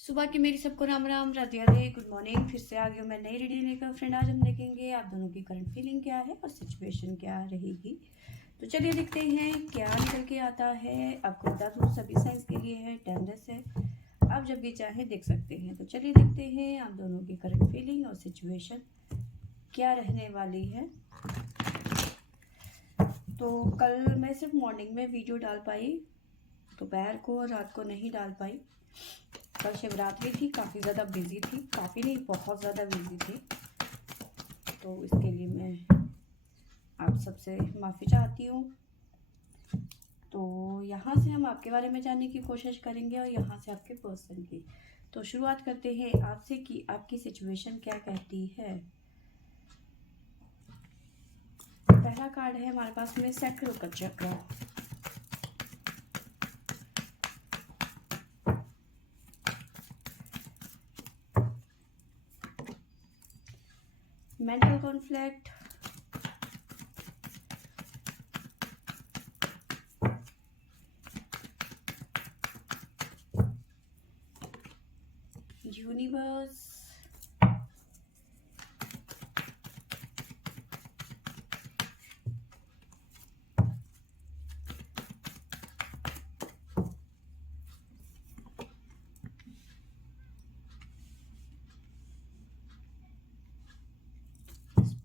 सुबह की मेरी सबको राम राम, राधे राधे, गुड मॉर्निंग। फिर से आ गई हूँ मैं नई रीडिंग लेकर। फ्रेंड, आज हम देखेंगे आप दोनों की करंट फीलिंग क्या है और सिचुएशन क्या रहेगी। तो चलिए देखते हैं क्या निकल के आता है। आपको बता दूँ सभी साइंस के लिए है, टाइमलेस है, आप जब भी चाहें देख सकते हैं। तो चलिए देखते हैं आप दोनों की करंट फीलिंग और सिचुएशन क्या रहने वाली है। तो कल मैं सिर्फ मॉर्निंग में वीडियो डाल पाई, दोपहर को और रात को नहीं डाल पाई। कल शिवरात्रि थी, काफ़ी ज़्यादा बिजी थी, काफ़ी नहीं बहुत ज़्यादा बिजी थी। तो इसके लिए मैं आप सबसे माफ़ी चाहती हूँ। तो यहाँ से हम आपके बारे में जानने की कोशिश करेंगे और यहाँ से आपके पर्सन की। तो शुरुआत करते हैं आपसे कि आपकी सिचुएशन क्या कहती है। पहला कार्ड है हमारे पास में सैक्रल का चक्र। Mental conflict, universe,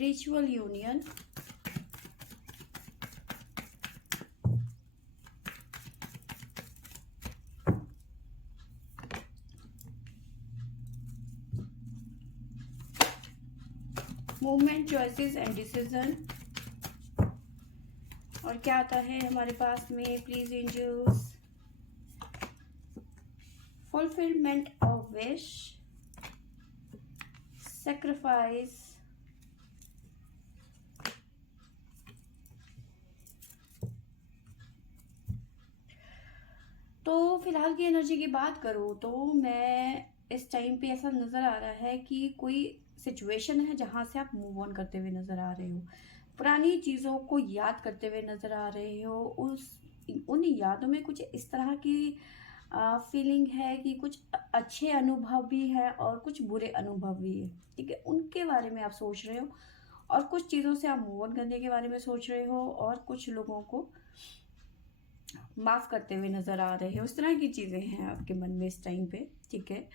spiritual union, movement, choices and decision. और क्या आता है हमारे पास में, please angels, fulfilment of wish, sacrifice, तो फिलहाल की एनर्जी की बात करूँ तो मैं इस टाइम पे ऐसा नज़र आ रहा है कि कोई सिचुएशन है जहाँ से आप मूव ऑन करते हुए नज़र आ रहे हो, पुरानी चीज़ों को याद करते हुए नज़र आ रहे हो। उन यादों में कुछ इस तरह की फीलिंग है कि कुछ अच्छे अनुभव भी है और कुछ बुरे अनुभव भी है, ठीक है। उनके बारे में आप सोच रहे हो और कुछ चीज़ों से आप मूव ऑन करने के बारे में सोच रहे हो और कुछ लोगों को माफ करते हुए नजर आ रहे हैं। उस तरह की चीजें हैं आपके मन में इस टाइम पे, ठीक है।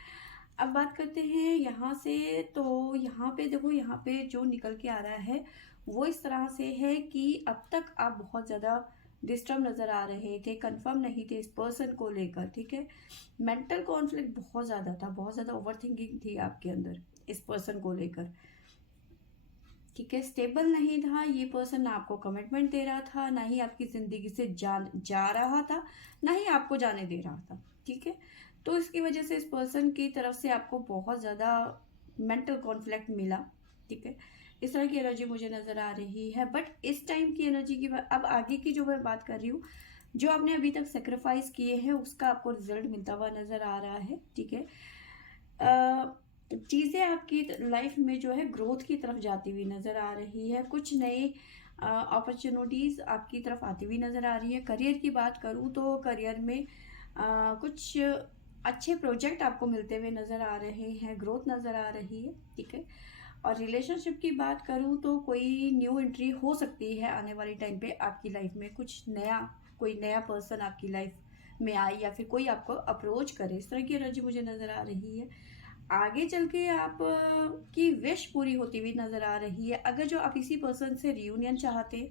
अब बात करते हैं यहाँ से। तो यहाँ पे देखो, यहाँ पे जो निकल के आ रहा है वो इस तरह से है कि अब तक आप बहुत ज़्यादा डिस्टर्ब नज़र आ रहे थे, कंफर्म नहीं थे इस पर्सन को लेकर, ठीक है। मेंटल कॉन्फ्लिक्ट बहुत ज़्यादा था, बहुत ज़्यादा ओवर थिंकिंग थी आपके अंदर इस पर्सन को लेकर, ठीक है। स्टेबल नहीं था ये पर्सन, ना आपको कमिटमेंट दे रहा था, ना ही आपकी ज़िंदगी से जा रहा था, ना ही आपको जाने दे रहा था, ठीक है। तो इसकी वजह से इस पर्सन की तरफ से आपको बहुत ज़्यादा मेंटल कॉन्फ्लिक्ट मिला, ठीक है। इस तरह की एनर्जी मुझे नज़र आ रही है। बट इस टाइम की एनर्जी की अब आगे की जो मैं बात कर रही हूँ, जो आपने अभी तक सेक्रीफाइस किए हैं उसका आपको रिजल्ट मिलता हुआ नज़र आ रहा है, ठीक है। चीज़ें आपकी लाइफ में जो है ग्रोथ की तरफ जाती हुई नज़र आ रही है, कुछ नई अपॉर्चुनिटीज़ आपकी तरफ आती हुई नज़र आ रही है। करियर की बात करूँ तो करियर में कुछ अच्छे प्रोजेक्ट आपको मिलते हुए नज़र आ रहे हैं, ग्रोथ नज़र आ रही है, ठीक है। और रिलेशनशिप की बात करूँ तो कोई न्यू एंट्री हो सकती है आने वाले टाइम पे आपकी लाइफ में, कुछ नया, कोई नया पर्सन आपकी लाइफ में आए या फिर कोई आपको अप्रोच करे, इस तरह की एनर्जी मुझे नज़र आ रही है। आगे चल के आप की विश पूरी होती हुई नजर आ रही है। अगर जो आप इसी पर्सन से रियूनियन चाहते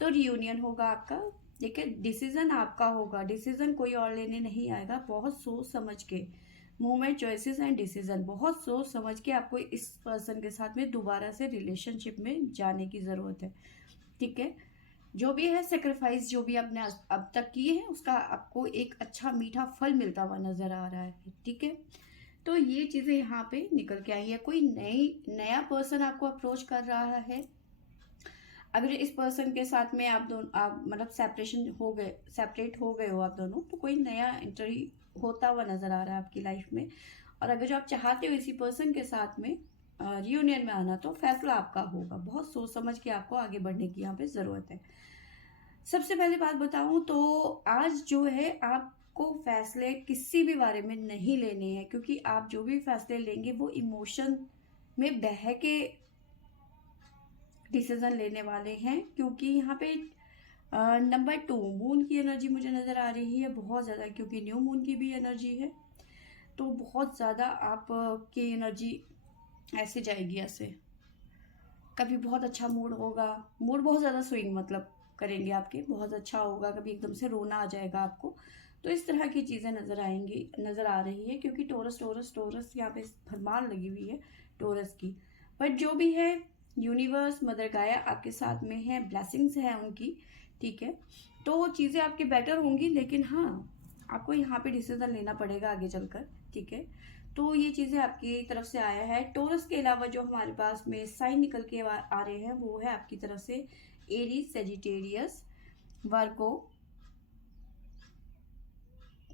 तो रियूनियन होगा आपका, ठीक है। डिसीजन आपका होगा, डिसीजन कोई और लेने नहीं आएगा। बहुत सोच समझ के, मूवमेंट, चॉइसेस एंड डिसीजन, बहुत सोच समझ के आपको इस पर्सन के साथ में दोबारा से रिलेशनशिप में जाने की ज़रूरत है, ठीक है। जो भी है सेक्रीफाइस जो भी आपने अब तक किए हैं उसका आपको एक अच्छा मीठा फल मिलता हुआ नजर आ रहा है, ठीक है। तो ये चीजें यहाँ पे निकल के आई है। कोई नया पर्सन आपको अप्रोच कर रहा है। अगर इस पर्सन के साथ में आप दोनों, आप मतलब सेपरेट हो गए हो आप दोनों, तो कोई नया एंट्री होता हुआ नजर आ रहा है आपकी लाइफ में। और अगर जो आप चाहते हो इसी पर्सन के साथ में रियूनियन में आना, तो फैसला आपका होगा। बहुत सोच समझ के आपको आगे बढ़ने की यहाँ पे जरूरत है। सबसे पहले बात बताऊं तो आज जो है आप आपको फैसले किसी भी बारे में नहीं लेने हैं, क्योंकि आप जो भी फैसले लेंगे वो इमोशन में बह के डिसीजन लेने वाले हैं। क्योंकि यहाँ पे नंबर 2 मून की एनर्जी मुझे नज़र आ रही है बहुत ज़्यादा, क्योंकि न्यू मून की भी एनर्जी है। तो बहुत ज़्यादा आपकी एनर्जी ऐसे जाएगी, ऐसे कभी बहुत अच्छा मूड होगा, मूड बहुत ज़्यादा स्विंग मतलब करेंगे आपके, बहुत अच्छा होगा, कभी एकदम से रोना आ जाएगा आपको। तो इस तरह की चीज़ें नज़र आएंगी, नज़र आ रही है, क्योंकि टोरस टोरस टोरस यहाँ पे भरमार लगी हुई है टोरस की। बट जो भी है, यूनिवर्स मदर गाया आपके साथ में है, ब्लेसिंग्स है उनकी, ठीक है। तो चीज़ें आपके बेटर होंगी, लेकिन हाँ आपको यहाँ पे डिसीजन लेना पड़ेगा आगे चलकर, ठीक है। तो ये चीज़ें आपकी तरफ से आया है। टोरस के अलावा जो हमारे पास में साइन निकल के आ रहे हैं वो है आपकी तरफ से एरीज, सेजिटेरियस, वर्गो,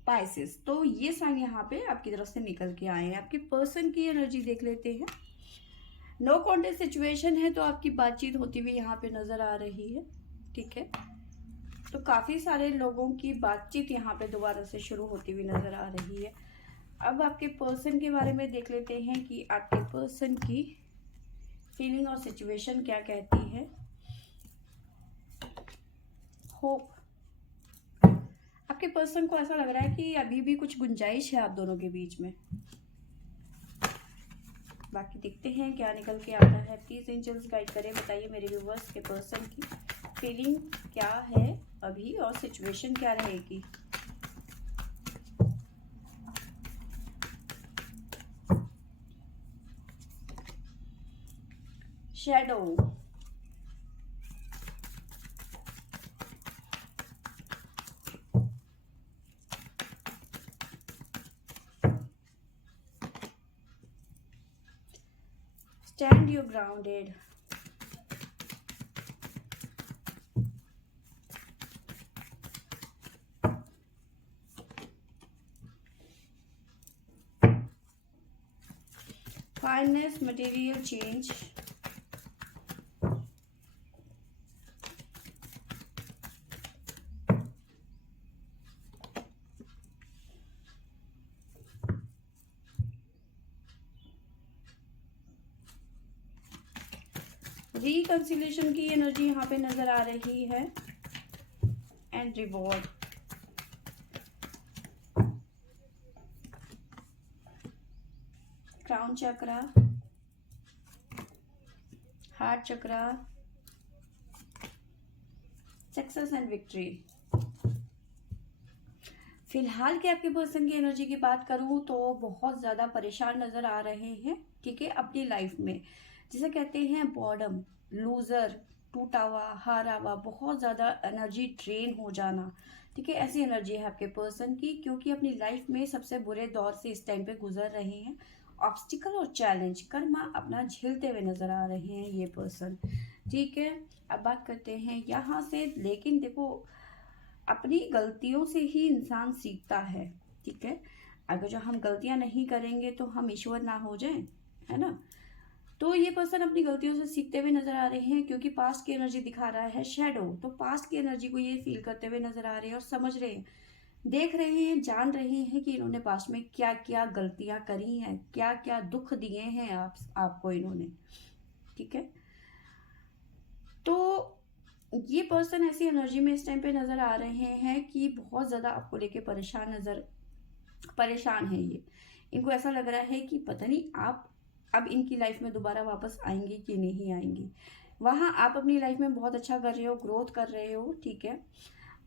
पाइसिस। तो ये साइन यहाँ पे आपकी तरफ से निकल के आए हैं। आपके पर्सन की एनर्जी देख लेते हैं। नो कॉन्टेक्ट सिचुएशन है, तो आपकी बातचीत होती हुई यहाँ पे नजर आ रही है, ठीक है। तो काफी सारे लोगों की बातचीत यहाँ पे दोबारा से शुरू होती हुई नजर आ रही है। अब आपके पर्सन के बारे में देख लेते हैं कि आपके पर्सन की फीलिंग और सिचुएशन क्या कहती है। होप, आपके पर्सन को ऐसा लग रहा है कि अभी भी कुछ गुंजाइश है आप दोनों के बीच में। बाकी देखते हैं क्या निकल के आता है। प्लीज एंजल्स गाइड करें, बताइए मेरे व्यूवर्स के पर्सन की फीलिंग क्या है अभी और सिचुएशन क्या रहेगी। Shadow, stand your grounded, kindness, material change, reconciliation की एनर्जी यहाँ पे नजर आ रही है, and reward. Crown chakra, heart chakra, success and victory. फिलहाल के आपके पर्सन की एनर्जी की बात करूं तो बहुत ज्यादा परेशान नजर आ रहे हैं, ठीक है, अपनी लाइफ में। जिसे कहते हैं बॉर्डम, लूजर, टूटा हुआ, हारा हुआ, बहुत ज्यादा एनर्जी ड्रेन हो जाना, ठीक है, ऐसी एनर्जी है आपके पर्सन की। क्योंकि अपनी लाइफ में सबसे बुरे दौर से इस टाइम पे गुजर रहे हैं। ऑब्स्टिकल और चैलेंज कर्मा अपना झेलते हुए नजर आ रहे हैं ये पर्सन, ठीक है। अब बात करते हैं यहाँ से, लेकिन देखो अपनी गलतियों से ही इंसान सीखता है, ठीक है। अगर जो हम गलतियां नहीं करेंगे तो हम ईश्वर ना हो जाएं, है ना। तो ये पर्सन अपनी गलतियों से सीखते हुए नजर आ रहे हैं, क्योंकि पास्ट की एनर्जी दिखा रहा है शैडो। तो पास्ट की एनर्जी को ये फील करते हुए नजर आ रहे हैं और समझ रहे हैं, देख रहे हैं, जान रहे हैं कि इन्होंने पास्ट में क्या क्या गलतियां करी हैं, क्या क्या दुख दिए हैं आपको इन्होंने, ठीक है। तो ये पर्सन ऐसी एनर्जी में इस टाइम पे नजर आ रहे हैं कि बहुत ज्यादा आपको लेके परेशान है ये। इनको ऐसा लग रहा है कि पता नहीं आप अब इनकी लाइफ में दोबारा वापस आएंगे कि नहीं आएंगे। वहां आप अपनी लाइफ में बहुत अच्छा कर रहे हो, ग्रोथ कर रहे हो, ठीक है।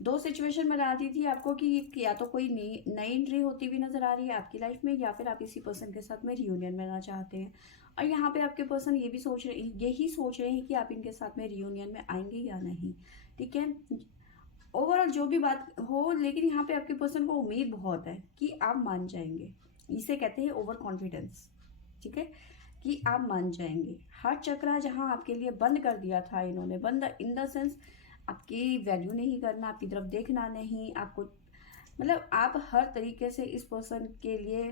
दो सिचुएशन बता दी थी आपको कि या तो कोई नई एंट्री होती हुई नजर आ रही है आपकी लाइफ में, या फिर आप इसी पर्सन के साथ में रियूनियन में रहना चाहते हैं। और यहाँ पे आपके पर्सन यही सोच रहे हैं कि आप इनके साथ में रियूनियन में आएंगे या नहीं, ठीक है। ओवरऑल जो भी बात हो, लेकिन यहाँ पे आपके पर्सन को उम्मीद बहुत है कि आप मान जाएंगे। इसे कहते हैं ओवर कॉन्फिडेंस, ठीक है, कि आप मान जाएंगे। हार्ट चक्रा जहाँ आपके लिए बंद कर दिया था इन्होंने, बंद इन द सेंस आपकी वैल्यू नहीं करना, आपकी तरफ देखना नहीं, आपको मतलब आप हर तरीके से इस पर्सन के लिए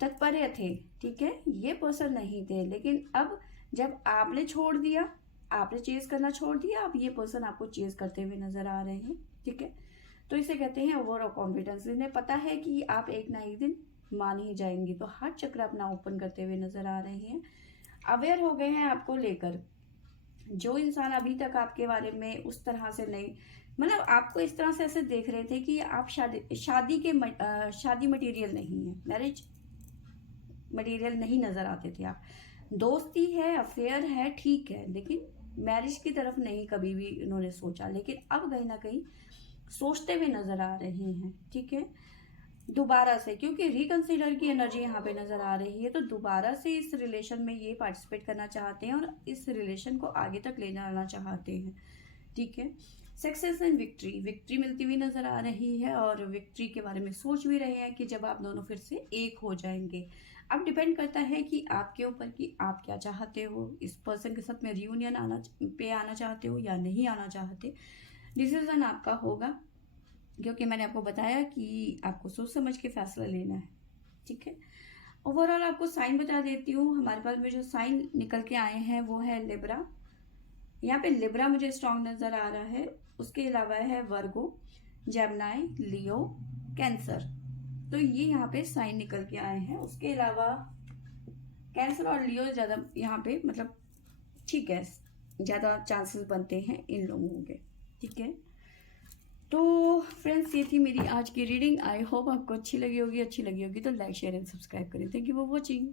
तत्पर थे, ठीक है। ये पर्सन नहीं थे, लेकिन अब जब आपने छोड़ दिया, आपने चेज करना छोड़ दिया, अब ये पर्सन आपको चेज करते हुए नजर आ रहे हैं, ठीक है। तो इसे कहते हैं ओवर कॉन्फिडेंस। इन्हें पता है कि आप एक ना एक दिन मान ही जाएंगी। तो हार्ट चक्र अपना ओपन करते हुए नजर आ रहे हैं, अवेयर हो गए हैं आपको लेकर। जो इंसान अभी तक आपके बारे में उस तरह से नहीं, मतलब आपको इस तरह से ऐसे देख रहे थे कि आप शादी मटेरियल नहीं है, मैरिज मटेरियल नहीं नजर आते थे आप। दोस्ती है, अफेयर है, ठीक है, लेकिन मैरिज की तरफ नहीं कभी भी इन्होंने सोचा। लेकिन अब कहीं ना कहीं सोचते हुए नजर आ रहे हैं, ठीक है, दोबारा से, क्योंकि रिकंसिडर की एनर्जी यहाँ पे नजर आ रही है। तो दोबारा से इस रिलेशन में ये पार्टिसिपेट करना चाहते हैं और इस रिलेशन को आगे तक ले जाना चाहते हैं, ठीक है। सक्सेस एंड विक्ट्री, विक्ट्री मिलती हुई नजर आ रही है और विक्ट्री के बारे में सोच भी रहे हैं कि जब आप दोनों फिर से एक हो जाएंगे। अब डिपेंड करता है कि आपके ऊपर कि आप क्या चाहते हो, इस पर्सन के साथ में रियूनियन आना चाहते हो या नहीं आना चाहते। डिसीजन आपका होगा, क्योंकि मैंने आपको बताया कि आपको सोच समझ के फैसला लेना है, ठीक है। ओवरऑल आपको साइन बता देती हूँ। हमारे पास में जो साइन निकल के आए हैं वो है लिब्रा। यहाँ पे लिब्रा मुझे स्ट्रॉन्ग नजर आ रहा है। उसके अलावा है वर्गो, जेमिनाई, लियो, कैंसर। तो ये यहाँ पे साइन निकल के आए हैं। उसके अलावा कैंसर और लियो ज़्यादा यहाँ पे मतलब ठीक है, ज़्यादा चांसेस बनते हैं इन लोगों के, ठीक है। तो फ्रेंड्स, ये थी मेरी आज की रीडिंग। आई होप आपको अच्छी लगी होगी। अच्छी लगी होगी तो लाइक शेयर एंड सब्सक्राइब करें। Thank you for watching.